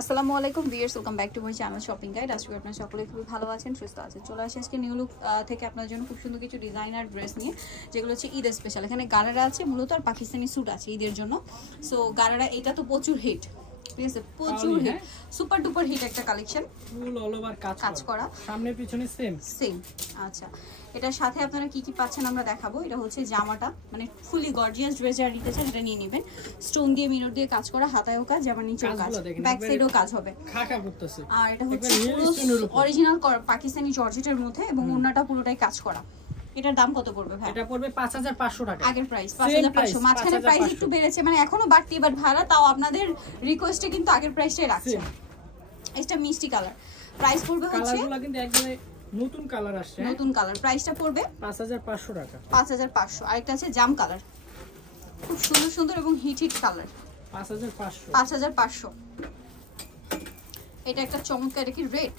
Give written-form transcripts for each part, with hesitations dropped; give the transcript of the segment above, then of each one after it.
আসসালামু আলাইকুম viewers, welcome back to my channel shopping guide. আজকে আপনারা সকলে খুবই ভালো আছেন, সুস্থ আছেন। চলে আসি আজকে নিউ লুক থেকে আপনার জন্য খুব সুন্দর কিছু ডিজাইনার ড্রেস নিয়ে, যেগুলো হচ্ছে ঈদ স্পেশাল। এখানে গারারা আছে মূলত, আর পাকিস্তানি স্যুট আছে ঈদের জন্য। সো গারারা এটা তো প্রচুর হিট, ঠিক আছে, প্রচুর হিট, সুপার ডুপার হিট একটা কালেকশন, ফুল অল ওভার কাজ করা, সামনে পিছনে সেম। আচ্ছা, এটার সাথে আপনারা কি কি পাচ্ছেন আমরা দেখাবো। এটা হচ্ছে জামাটা, মানে ফুলি গর্জিয়াস ড্রেস যারা নিতে চান এটা নিয়ে নেবেন। স্টোন দিয়ে মিরর দিয়ে কাজ করা, হাতায়ও কাজ, যেমন নিচেও কাজ, ব্যাক সাইডেও কাজ হবে, খাকা করতেছে। আর এটা হচ্ছে অরিজিনাল পাকিস্তানি জর্জেটের মধ্যে, এবং ওন্নাটা পুরোটাই কাজ করা। এটার দাম কত পড়বে ভাই? এটা পড়বে 5500 টাকা। আগের প্রাইস 5500, মাঝখানে প্রাইস একটু বেড়েছে, মানে এখনো বাড়তি, বাট ভাড়া তাও আপনাদের রিকোয়েস্টে কিন্তু আগের প্রাইসটাই রাখছে। এটা মিষ্টি কালার, প্রাইস পড়বে হচ্ছে, কালারগুলো কিন্তু একদম নতুন কালার আসছে, নতুন কালার, প্রাইসটা পড়বে 5500 টাকা। 5500। আরেকটা আছে জাম কালার, খুব সুন্দর সুন্দর এবং হিট হিট কালার, 5500। এটা একটা চমৎকার, এটা কি রেড?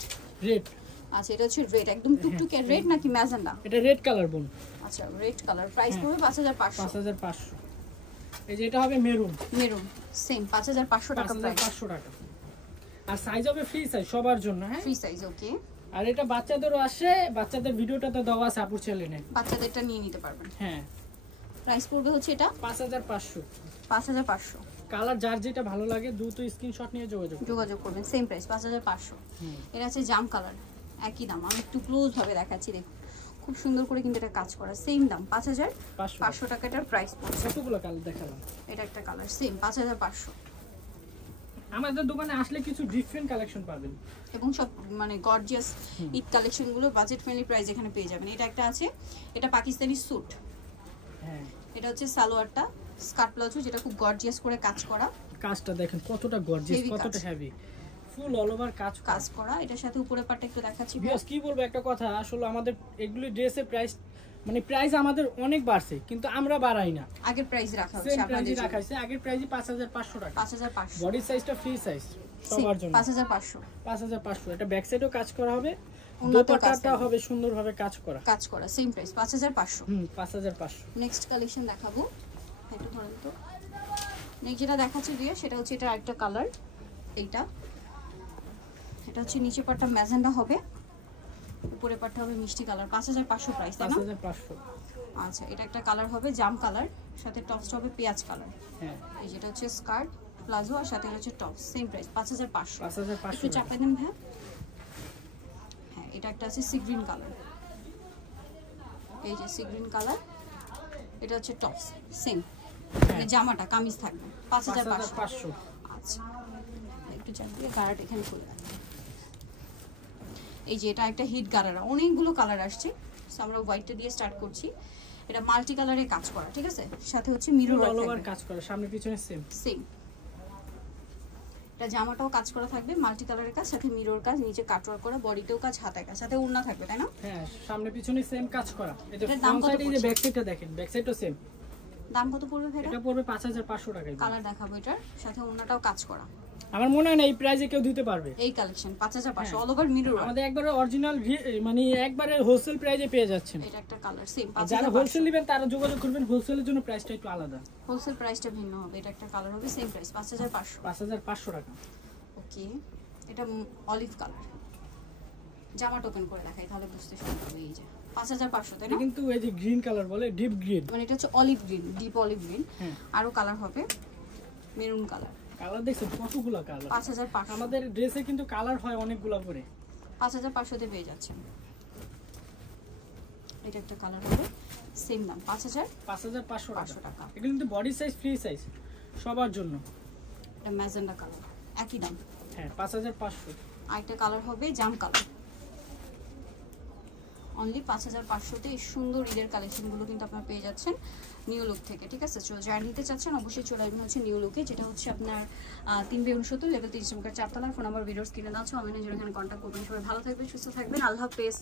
আচ্ছা, এটা হচ্ছে রেড, একদম টুকটুকে রেড নাকি ম্যাজেন্ডা? এটা রেড কালার বোন। আচ্ছা, রেড কালার, প্রাইস পড়বে 5500। এই যে এটা হবে মেরুন, সেম 5500 টাকা, 5500 টাকা। আর সাইজ হবে ফ্রি সাইজ সবার জন্য, হ্যাঁ ফ্রি সাইজ, ওকে। আর এটা বাচ্চাদেরও আসে, বাচ্চাদের ভিডিওটা তো দেওয়া আছে, আপুর চ্যানেলে বাচ্চাদেরটা নিয়ে নিতে পারবেন। হ্যাঁ, প্রাইস পড়বে হচ্ছে এটা 5500। কালার যার যেটা ভালো লাগে দ্রুত স্ক্রিনশট নিয়ে যোগাযোগ করবেন। Same price 5500। এটা আছে জাম কালার, একই দাম। আমি একটু ক্লোজ ভাবে দেখাচ্ছি, দেখুন খুব সুন্দর করে কিন্তু এটা কাজ করা, সেম দাম 5500 টাকাটার প্রাইস পড়ছে। কতগুলো কালার দেখালাম, এটা একটা কালার, সেম 5500। আমাদের দোকানে আসলে কিছু ডিফারেন্ট কালেকশন পাবেন, এবং সব মানে গর্জিয়াস ঈদ কালেকশন গুলো বাজেট ফ্রেন্ডলি প্রাইস এখানে পেয়ে যাবেন। এটা একটা আছে, এটা পাকিস্তানি স্যুট, হ্যাঁ। এটা হচ্ছে সালোয়ারটা, স্কার্ট প্লাজো, যেটা খুব গর্জিয়াস করে কাজ করা। কাজটা দেখেন কতটা গর্জিয়াস, কতটা হেভি, ফুল অল ওভার কাজ করা। এটার সাথে উপরে পাটটা একটু দেখাচ্ছি। ভিউয়ার্স কি বলবো, একটা কথা, আসলে আমাদের এগুলি ড্রেসের প্রাইস, মানে প্রাইস আমাদের অনেক বাড়ছে, কিন্তু আমরা বাড়াই না, আগের প্রাইস রাখা হচ্ছে আপনাদের জন্য। রাখা হচ্ছে আগের প্রাইসই 5500 টাকা। 5500। বডি সাইজটা ফ্রি সাইজ সবার জন্য, 5500। এটা ব্যাক সাইডেও কাজ করা হবে, দোপাট্টাটা হবে সুন্দরভাবে কাজ করা, সেম প্রাইস 5500। 5500। নেক্সট কালেকশন দেখাবো, একটু ধরেন তো। নেক্সট যেটা দেখাচ্ছি দিয়ে, সেটা হচ্ছে এটা আরেকটা কালার। এটা হচ্ছে নিচে পাটটা ম্যাজেন্ডা হবে, উপরে পাটটা হবে মিষ্টি কালার। 5500 প্রাইস, তাই না? 5500। আচ্ছা, এটা একটা কালার হবে জাম কালার, সাথে টপসটা হবে পেঁয়াজ কালার। হ্যাঁ, এই যেটা হচ্ছে স্কার্ট প্লাজো, আর সাথে হচ্ছে টপস, সেম প্রাইস 5500। একটু চাপাই দেন ভাই। হ্যাঁ, এটা একটা আছে সি গ্রিন কালার, এই যে সি গ্রিন কালার। এটা হচ্ছে টপস, সেম, মানে জামাটা কামিজ থাকবে 5500। আচ্ছা, একটু চাপিয়ে গারাটা এখানে খুলে রাখবেন। এই যে এটা একটা হিট গারারা, অনেকগুলো কালার আসছে, আমরা হোয়াইটটা দিয়ে স্টার্ট করছি। এটা মাল্টি কালারে কাজ করা, ঠিক আছে, সাথে হচ্ছে মিরর অল ওভার কাজ করা, সামনে পিছনে সেম। এটা জামাটাও কাজ করা থাকবে, মাল্টি কালারের কাজ, সাথে মিরর কাজ, নিচে কাটওয়ার্ক করা, বডিতেও কাজ, হাতায় কাজ, সাথে ওড়না থাকবে, তাই না? হ্যাঁ, সামনে পিছনে সেম কাজ করা। এটা ফ্রন্ট সাইডে, এই যে ব্যাক সাইডটা দেখেন, ব্যাক সাইডও সেম। দাম কত পড়বে ভাই? এটা পড়বে 5500 টাকা। কালার দেখাবো, এটার সাথে ওড়নাটাও কাজ করা। আমার মনে হয় না এই প্রাইসে কেউ দিতে পারবে এই কালেকশন 5500 অল ওভার মিরর, আমাদের একবারে অরিজিনাল, মানে একবারে হোলসেল প্রাইসে পেয়ে যাচ্ছেন। এটা একটা কালার, সেম 5500। যারা হোলসেল নেবেন তারা যোগাযোগ করবেন, হোলসেলের জন্য প্রাইসটা একটু আলাদা, হোলসেল প্রাইসটা ভিন্ন হবে। এটা একটা কালার হবে, সেম প্রাইস 5500 টাকা। ওকে, এটা অলিভ কালার, জামা টোকেন করে দেখাই তাহলে বুঝতে সুবিধা হবে। এই যে 5500, তাই না? কিন্তু এই যে গ্রিন কালার বলে, ডিপ গ্রিন, মানে এটা হচ্ছে olive green, deep olive green. আরো কালার হবে, মেরুন কালার। কালার দেখছেন কতগুলো কালার? 5500। আমাদের ড্রেসে কিন্তু কালার হয় অনেকগুলো করে, 5500 তে পেয়ে যাচ্ছেন। এটা একটা কালার হবে, সেম দাম 5500 টাকা। এগুলো কিন্তু বডি সাইজ ফ্রি সাইজ সবার জন্য। এটা ম্যাজেন্ডা কালার, একই দাম, হ্যাঁ 5500। আরেকটা কালার হবে জাম কালার, অনলি 5500 তে। এই সুন্দর ঈদের কালেকশনগুলো কিন্তু আপনারা পেয়ে যাচ্ছেন নিউ লুক থেকে, ঠিক আছে? যারা নিতে চাচ্ছেন অবশ্যই চলে আসবেন হচ্ছে নিউ লুকে, যেটা হচ্ছে আপনার 3B69 লেভেল 30 4 তলার। ফোন নাম্বার ভিডিওস কিনে দেওয়া আছে, অনলাইনে যারা এখানে কন্ট্যাক্ট করবেন। সবাই ভালো থাকবেন, সুস্থ থাকবেন, আল্লাহ হাফেজ।